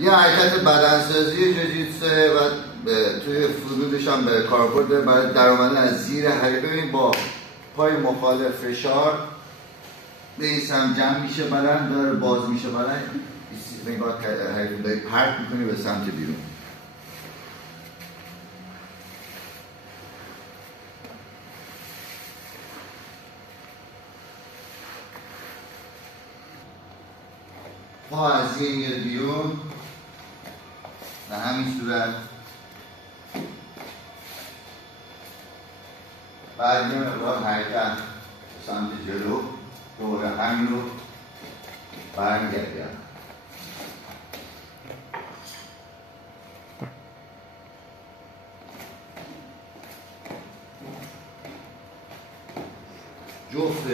یه حرکت بدنسازی جوجیتسه و توی فرودش هم به کاربرد داره برای در اومدن از زیر حریف. ببین با پای مخالف فشار به این سمت جمع میشه بدن، داره باز میشه بدن، نگاه حریف داری پرت میکنی به سمت بیرون. پا از این میاد بیرون به همین صورت. بعد یه مقدار حرکت سمت جلو دوره همین رو برمیگردیم. جفت